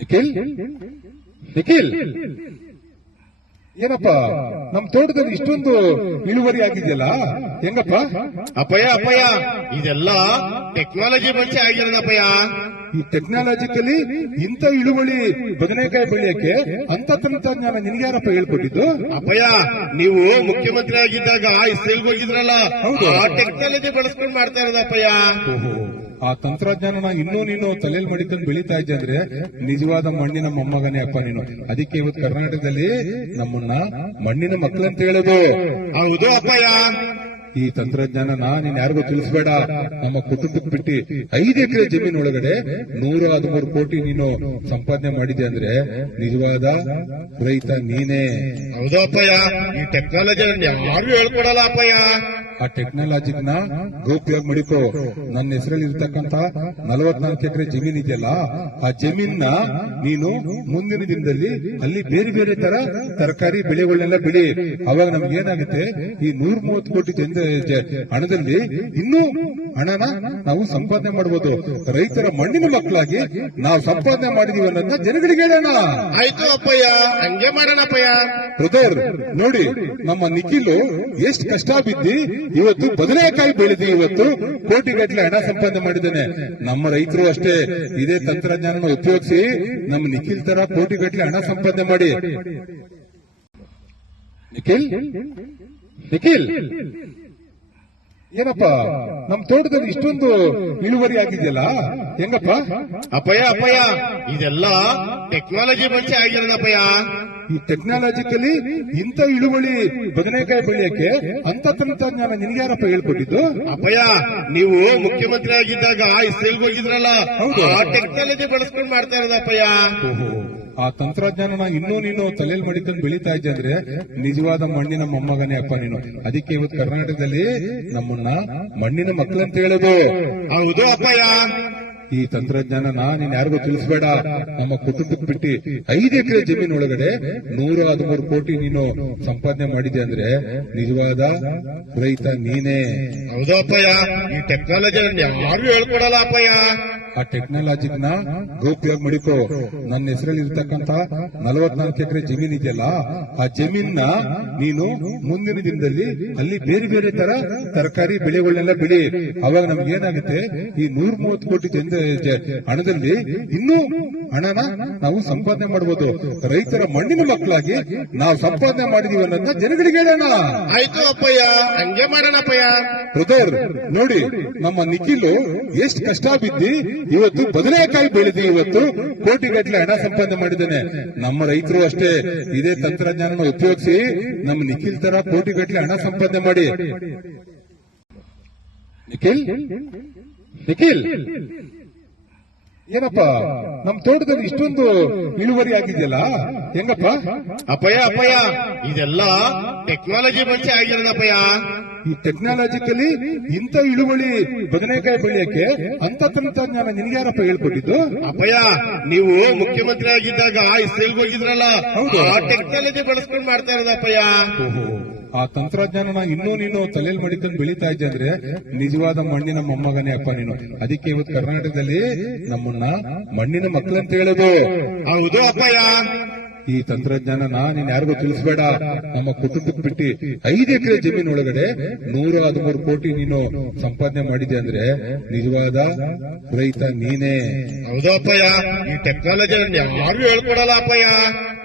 ನಿಖಿಲ್ ನಿಖಿಲ್ ಏನಪ್ಪ ನಮ್ ತೋಟದಲ್ಲಿ ಇಷ್ಟೊಂದು ಇಳುವರಿ ಆಗಿದೆಯಲ್ಲ, ಹೆಂಗಪ್ಪ? ಅಪ್ಪಯ್ಯ ಇದೆಲ್ಲ ಟೆಕ್ನಾಲಜಿ ಬಂಚೆ ಆಗಿರೋದಪ್ಪಯ್ಯ. ಈ ಟೆಕ್ನಾಲಜಿಕಲಿ ಇಂಥ ಇಳುವರಿ ಬದನೆಕಾಯಿ ಬೆಳೆಯಕ್ಕೆ ಅಂತ ತಂತ್ರಜ್ಞಾನ ನಿನ್ಗೆ ಯಾರಪ್ಪ ಹೇಳ್ಕೊಟ್ಟಿದ್ದು? ಅಪ್ಪಯ್ಯ, ನೀವು ಮುಖ್ಯಮಂತ್ರಿ ಆಗಿದ್ದಾಗ ಇಸ್ರೇಲ್ಗೆ ಹೋಗಿದ್ರಲ್ಲ, ಹೌದು. ಆ ಟೆಕ್ನಾಲಜಿ ಬಳಸ್ಕೊಂಡು ಮಾಡ್ತಾ ಇರೋದಪ್ಪಯ್ಯ. ಆ ತಂತ್ರಜ್ಞಾನ ಇನ್ನೂ ನೀನು ತಲೆಯಲ್ಲಿ ಮಾಡಿಕೊಂಡು ಬೆಳೀತಾ ಇದ್ದೆ ಅಂದ್ರೆ ನಿಜವಾದ ಮಣ್ಣಿನ ಮೊಮ್ಮಗನೇ ಅಪ್ಪ ನೀನು. ಅದಕ್ಕೆ ಇವತ್ತು ಕರ್ನಾಟಕದಲ್ಲಿ ನಮ್ಮನ್ನ ಮಣ್ಣಿನ ಮಕ್ಕಳಂತ ಹೇಳೋದು. ಹೌದು ಅಪ್ಪಯ್ಯ. ಈ ತಂತ್ರಜ್ಞಾನನ ನೀನ್ ಯಾರಿಗೂ ತಿಳಿಸಬೇಡ. ನಮ್ಮ ಕುಟುಂಬಕ್ಕೆ ಬಿಟ್ಟು 5 ಎಕರೆ ಜಮೀನೊಳಗಡೆ 113 ಕೋಟಿ ನೀನು ಸಂಪಾದನೆ ಮಾಡಿದೆ ಅಂದ್ರೆ ನಿಜವಾದ ರೈತ ನೀನೇ. ಹೌದು ಅಪ್ಪಯ್ಯ, ಈ ಟೆಕ್ನಾಲಜಿ ಯಾರು ಹೇಳ್ಕೊಡಲ್ಲ ಅಪ್ಪಯ್ಯ. ಆ ಟೆಕ್ನಾಲಜಿನ ಗೌಪ್ಯವಾಗಿ ಮಡಿಕೋ. ನನ್ನ ಹೆಸರಲ್ಲಿ ಇರ್ತಕ್ಕಂತ 44 ಎಕರೆ ಜಮೀನ್ ಇದೆಯಲ್ಲ, ಆ ಜಮೀನ್ನ ನೀನು ಮುಂದಿನ ದಿನದಲ್ಲಿ ಅಲ್ಲಿ ಬೇರೆ ಬೇರೆ ತರ ತರಕಾರಿ ಬೆಳೆಗಳನ್ನೆಲ್ಲ ಬೆಳಿ. ಅವಾಗ ನಮ್ಗೆ ಏನಾಗುತ್ತೆ, ಈ 130 ಕೋಟಿ ಹಣದಲ್ಲಿ ಇನ್ನೂ ಹಣನ ನಾವು ಸಂಪಾದನೆ ಮಾಡಬಹುದು. ರೈತರ ಮಣ್ಣಿನ ಮಕ್ಕಳಾಗಿ ನಾವು ಸಂಪಾದನೆ ಮಾಡಿದೀವಿ ಅನ್ನೋದನ್ನ ಜನಗಳಿಗೆ ಹೇಳೋಣ. ಆಯ್ತು ಅಪ್ಪಯ್ಯ, ಹಂಗೆ ಮಾಡೋಣ ಅಪ್ಪಯ್ಯ. ಬ್ರದರ್ ನೋಡಿ, ನಮ್ಮ ನಿಖಿಲ್ ಎಷ್ಟು ಕಷ್ಟ ಬಿದ್ದಿ ಇವತ್ತು ಬದನೆಕಾಯಿ ಬೆಳೆದಿ ಇವತ್ತು ಕೋಟಿಗಟ್ಟಲೆ ಹಣ ಸಂಪಾದನೆ ಮಾಡಿದ್ದಾನೆ. ನಮ್ಮ ರೈತರು ಅಷ್ಟೇ ಇದೇ ತಂತ್ರಜ್ಞಾನ ಉಪಯೋಗಿಸಿ ನಮ್ಮ ನಿಖಿಲ್ ತರ ಕೋಟಿಗಟ್ಟಲೆ ಹಣ ಸಂಪಾದನೆ ಮಾಡಿ. ನಿಖಿಲ್ ನಿಖಿಲ್ ಏನಪ್ಪ ನಮ್ ತೋಟದಲ್ಲಿ ಇಷ್ಟೊಂದು ಇಳುವರಿ ಆಗಿದೆಯಲ್ಲ, ಹೆಂಗಪ್ಪ? ಅಪ್ಪಯ್ಯ ಇದೆಲ್ಲ ಟೆಕ್ನಾಲಜಿ ಬಂಚೆ ಆಗಿರೋದಪ್ಪಯ್ಯ. ಈ ಟೆಕ್ನಾಲಜಿಕಲಿ ಇಂಥ ಇಳುವರಿ ಬದನೆಕಾಯಿ ಬೆಳೆಯಕ್ಕೆ ಅಂತ ತಂತ್ರಜ್ಞಾನ ನಿನ್ಗೆ ಯಾರಪ್ಪ ಹೇಳ್ಕೊಟ್ಟಿದ್ದು? ಅಪ್ಪಯ್ಯ, ನೀವು ಮುಖ್ಯಮಂತ್ರಿ ಆಗಿದ್ದಾಗ ಇಸ್ರೇಲ್ಗೆ ಹೋಗಿದ್ರಲ್ಲ, ಹೌದು. ಆ ಟೆಕ್ನಾಲಜಿ ಬಳಸ್ಕೊಂಡು ಮಾಡ್ತಾ ಇರೋದಪ್ಪಯ್ಯ. ಆ ತಂತ್ರಜ್ಞಾನ ಇನ್ನೂ ನೀನು ತಲೆಯಲ್ಲಿ ಮಾಡಿಕೊಂಡು ಬೆಳೀತಾ ಇದ್ದೆ ಅಂದ್ರೆ ನಿಜವಾದ ಮಣ್ಣಿನ ಮೊಮ್ಮಗನೇ ಅಪ್ಪ ನೀನು. ಅದಕ್ಕೆ ಇವತ್ತು ಕರ್ನಾಟಕದಲ್ಲಿ ನಮ್ಮನ್ನ ಮಣ್ಣಿನ ಮಕ್ಕಳಂತ ಹೇಳೋದು. ಹೌದು ಅಪ್ಪಯ್ಯ. ಈ ತಂತ್ರಜ್ಞಾನನ ನೀನ್ ಯಾರಿಗೂ ತಿಳಿಸಬೇಡ. ನಮ್ಮ ಕುಟುಂಬಕ್ಕೆ ಬಿಟ್ಟು 5 ಎಕರೆ ಜಮೀನೊಳಗಡೆ 113 ಕೋಟಿ ನೀನು ಸಂಪಾದನೆ ಮಾಡಿದೆ ಅಂದ್ರೆ ನಿಜವಾದ ರೈತ ನೀನೇ. ಹೌದು ಅಪ್ಪಯ್ಯ, ಈ ಟೆಕ್ನಾಲಜಿ ಯಾರು ಹೇಳ್ಕೊಡಲ್ಲ ಅಪ್ಪಯ್ಯ. ಆ ಟೆಕ್ನಾಲಜಿನ ಗೌಪ್ಯವಾಗಿ ಮಡಿಕೋ. ನನ್ನ ಹೆಸರಲ್ಲಿ ಇರ್ತಕ್ಕಂತ 44 ಎಕರೆ ಜಮೀನ್ ಇದೆಯಲ್ಲ, ಆ ಜಮೀನ್ನ ನೀನು ಮುಂದಿನ ದಿನದಲ್ಲಿ ಅಲ್ಲಿ ಬೇರೆ ಬೇರೆ ತರ ತರಕಾರಿ ಬೆಳೆಗಳನ್ನೆಲ್ಲ ಬೆಳಿ. ಅವಾಗ ನಮ್ಗೆ ಏನಾಗುತ್ತೆ, ಈ 130 ಕೋಟಿ ಹಣದಲ್ಲಿ ಇನ್ನೂ ಹಣನ ನಾವು ಸಂಪಾದನೆ ಮಾಡಬಹುದು. ರೈತರ ಮಣ್ಣಿನ ಮಕ್ಕಳಾಗಿ ನಾವು ಸಂಪಾದನೆ ಮಾಡಿದೀವಿ ಅನ್ನೋದನ್ನ ಜನಗಳಿಗೆ ಹೇಳೋಣ. ಆಯ್ತು ಅಪ್ಪಯ್ಯ, ಹಂಗೆ ಮಾಡೋಣ ಅಪ್ಪಯ್ಯ. ಬ್ರದರ್ ನೋಡಿ, ನಮ್ಮ ನಿಖಿಲ್ ಎಷ್ಟು ಕಷ್ಟ ಬಿದ್ದಿ ಇವತ್ತು ಬದನೆಕಾಯಿ ಬೆಳೆದಿ ಇವತ್ತು ಕೋಟಿಗಟ್ಟಲೆ ಹಣ ಸಂಪಾದನೆ ಮಾಡಿದ್ದಾನೆ. ನಮ್ಮ ರೈತರು ಅಷ್ಟೇ ಇದೇ ತಂತ್ರಜ್ಞಾನ ಉಪಯೋಗಿಸಿ ನಮ್ಮ ನಿಖಿಲ್ ತರ ಕೋಟಿಗಟ್ಟಲೆ ಹಣ ಸಂಪಾದನೆ ಮಾಡಿ. ನಿಖಿಲ್ ನಿಖಿಲ್ ಏನಪ್ಪ ನಮ್ ತೋಟದಲ್ಲಿ ಇಷ್ಟೊಂದು ಇಳುವರಿ ಆಗಿದೆಯಲ್ಲ, ಹೆಂಗಪ್ಪ? ಅಪ್ಪಯ್ಯ ಇದೆಲ್ಲ ಟೆಕ್ನಾಲಜಿ ಬಂಚೆ ಆಗಿರೋದಪ್ಪಯ್ಯ. ಈ ಟೆಕ್ನಾಲಜಿಕಲಿ ಇಂಥ ಇಳುವರಿ ಬದನೆಕಾಯಿ ಬೆಳೆಯಕ್ಕೆ ಅಂತ ತಂತ್ರಜ್ಞಾನ ನಿನ್ಗೆ ಯಾರಪ್ಪ ಹೇಳ್ಕೊಟ್ಟಿದ್ದು? ಅಪ್ಪಯ್ಯ, ನೀವು ಮುಖ್ಯಮಂತ್ರಿ ಆಗಿದ್ದಾಗ ಇಸ್ರೇಲ್ಗೆ ಹೋಗಿದ್ರಲ್ಲ, ಹೌದು. ಆ ಟೆಕ್ನಾಲಜಿ ಬಳಸ್ಕೊಂಡು ಮಾಡ್ತಾ ಇರೋದಪ್ಪಯ್ಯ. ಆ ತಂತ್ರಜ್ಞಾನ ಇನ್ನೂ ನೀನು ತಲೆಯಲ್ಲಿ ಮಾಡಿಕೊಂಡು ಬೆಳೀತಾ ಇದ್ದೆ ಅಂದ್ರೆ ನಿಜವಾದ ಮಣ್ಣಿನ ಮೊಮ್ಮಗನೇ ಅಪ್ಪ ನೀನು. ಅದಕ್ಕೆ ಇವತ್ತು ಕರ್ನಾಟಕದಲ್ಲಿ ನಮ್ಮನ್ನ ಮಣ್ಣಿನ ಮಕ್ಕಳಂತ ಹೇಳೋದು. ಹೌದು ಅಪ್ಪಯ್ಯ. ಈ ತಂತ್ರಜ್ಞಾನನ ನೀನ್ ಯಾರಿಗೂ ತಿಳಿಸಬೇಡ. ನಮ್ಮ ಕುಟುಂಬಕ್ಕೆ ಬಿಟ್ಟು 5 ಎಕರೆ ಜಮೀನೊಳಗಡೆ 113 ಕೋಟಿ ನೀನು ಸಂಪಾದನೆ ಮಾಡಿದೆ ಅಂದ್ರೆ ನಿಜವಾದ ರೈತ ನೀನೇ. ಹೌದು ಅಪ್ಪಯ್ಯ, ಈ ಟೆಕ್ನಾಲಜಿ ಯಾರು ಹೇಳ್ಕೊಡಲ್ಲ ಅಪ್ಪಯ್ಯ.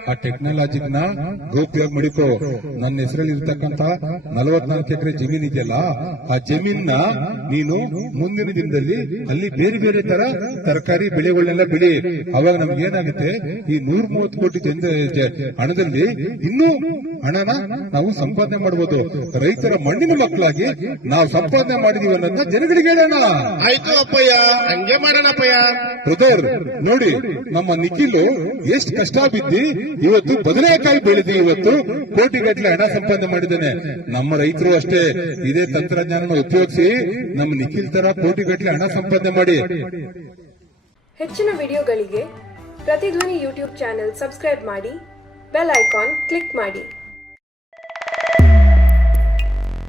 ಆ ಟೆಕ್ನಾಲಜಿನ ಗೌಪ್ಯವಾಗಿ ಮಡಿಕೋ. ನನ್ನ ಹೆಸರಲ್ಲಿ ಇರ್ತಕ್ಕಂತ 44 ಎಕರೆ ಜಮೀನ್ ಇದೆಯಲ್ಲ, ಆ ಜಮೀನ್ನ ನೀನು ಮುಂದಿನ ದಿನದಲ್ಲಿ ಅಲ್ಲಿ ಬೇರೆ ಬೇರೆ ತರ ತರಕಾರಿ ಬೆಳೆಗಳನ್ನೆಲ್ಲ ಬೆಳಿ. ಅವಾಗ ನಮ್ಗೆ ಏನಾಗುತ್ತೆ, ಈ 130 ಕೋಟಿ ಹಣದಲ್ಲಿ ಇನ್ನೂ ಹಣನ ನಾವು ಸಂಪಾದನೆ ಮಾಡಬಹುದು. ರೈತರ ಮಣ್ಣಿನ ಮಕ್ಕಳಾಗಿ ನಾವು ಸಂಪಾದನೆ ಮಾಡಿದೀವಿ ಅನ್ನೋದನ್ನ ಜನಗಳಿಗೆ ಹೇಳೋಣ. ಆಯ್ತು ಅಪ್ಪಯ್ಯ, ಹಂಗೆ ಮಾಡೋಣ ಅಪ್ಪಯ್ಯ. ಬ್ರದರ್ ನೋಡಿ, ನಮ್ಮ ನಿಖಿಲ್ ಎಷ್ಟು ಕಷ್ಟ ಬಿದ್ದಿ ಇವತ್ತು ಬದನೆಕಾಯಿ ಬೆಳೆದಿ ಇವತ್ತು ಕೋಟಿಗಟ್ಟಲೆ ಹಣ ಸಂಪಾದನೆ ಮಾಡಿದ್ದಾನೆ. ನಮ್ಮ ರೈತರು ಅಷ್ಟೇ ಇದೇ ತಂತ್ರಜ್ಞಾನ ಉಪಯೋಗಿಸಿ ನಮ್ಮ ನಿಖಿಲ್ ತರ ಕೋಟಿಗಟ್ಟಲೆ ಹಣ ಸಂಪಾದನೆ ಮಾಡಿ. ಹೆಚ್ಚಿನ ವಿಡಿಯೋಗಳಿಗೆ ಪ್ರತಿಧ್ವನಿ ಯೂಟ್ಯೂಬ್ ಚಾನೆಲ್ ಸಬ್ಸ್ಕ್ರೈಬ್ ಮಾಡಿ, ಬೆಲ್ ಐಕಾನ್ ಕ್ಲಿಕ್ ಮಾಡಿ.